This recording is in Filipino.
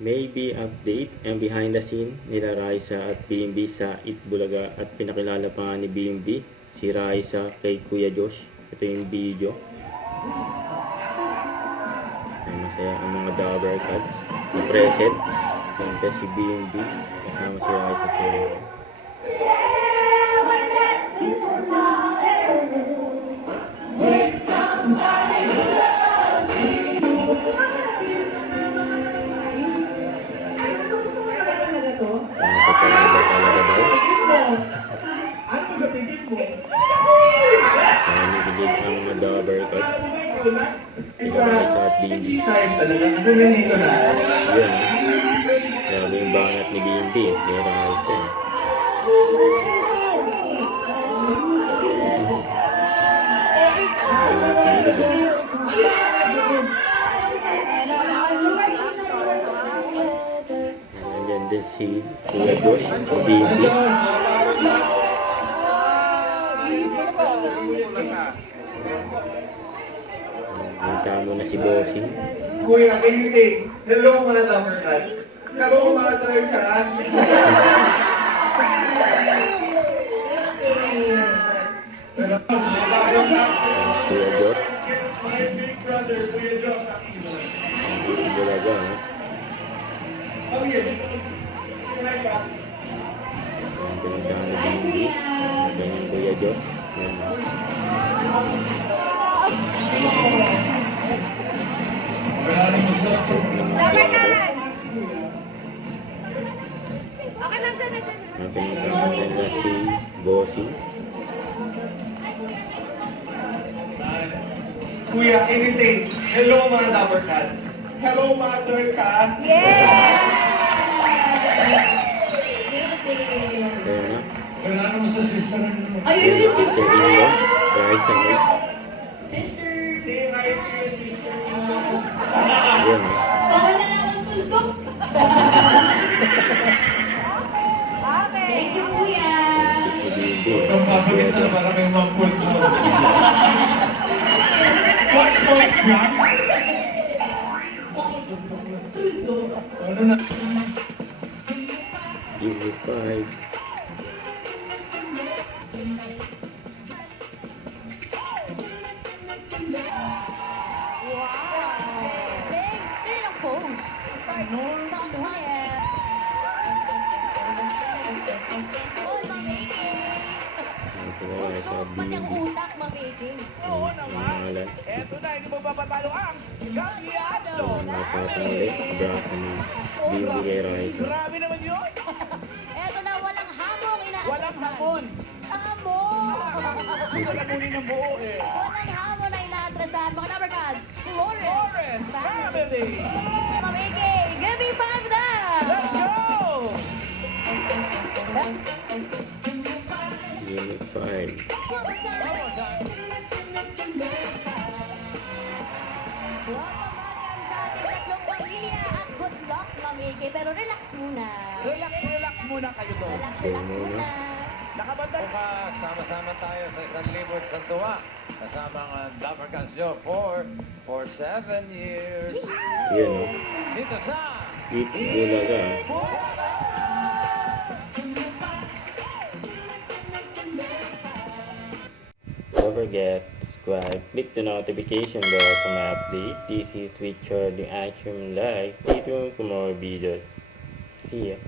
Maybe update and behind the scene nila Raisa at BMB sa Itbulaga at pinakilala pa nga ni BMB si Raisa kay Kuya Josh. Ito yung video. Ay, masaya ang mga Dabber Cats na present. Siyempre si BMB kasama si Raisa sa Ano sa tingin mo? nanigilig ang mga Dabber Cats. Isa side talaga. Kasi nandito na. Yun. Grabe yung bangat ni BMB. Kaya Raisa. Nandiyan din si Kuya Josh, si BMB. Punta mo na si Bossing. Kuya, can you say, hello mga Dabber Cats? Hello mga Dabber Cats? Kuya Josh. My big brother, Kuya Josh. Ang talaga, ha? Oh, yeah. Ang pinuntahan ni BMB. Ganyan Kuya Josh. Yan. Ang pinuntahan nila si Bossing. Kuya, can you say, hello mga Dabber Cats? Hello mga Dabber Cats? Kaya na. Wala naman sa sister mo. Yan si Sister Inyo. Raisa mo. Say hi to your sister. Yan, ha? Thank you, Kuya. Si BMB. Ang papalit na para may mag-point mo. What point na? Ano na? Unified. Ang pinawala sa BMB. Oo Ang pangalan. Eto na, hindi mo papatalo ang Gagliardo. Ang napapangalik. Abraso ni BMB kay Raisa. Grabe naman yun. Eto na, walang hamong inaasahan. Walang hamon. Hamon! Pagkakunin ng buo eh. Walang hamon na inaatrasahan. Mga Dabber Cats, Flores. Flores Family. Ma'am Iggy, give me 5 na! Let's go! Unified. Welcome back sa ating tatlong pamilya at good luck, Ma'am Iggy. Pero relax muna. Relax muna kayo doon. Relax Okay muna. muna. Nakabanda. Sama-sama tayo sa isang libot sa tuwa. Kasama ang Dabber Cats Joe for 7 years. Yan, o. Dito sa Itbulaga. Don't forget, subscribe, click the notification bell for my update. This is Richard, the Action Live. Stay tuned for more videos. See ya.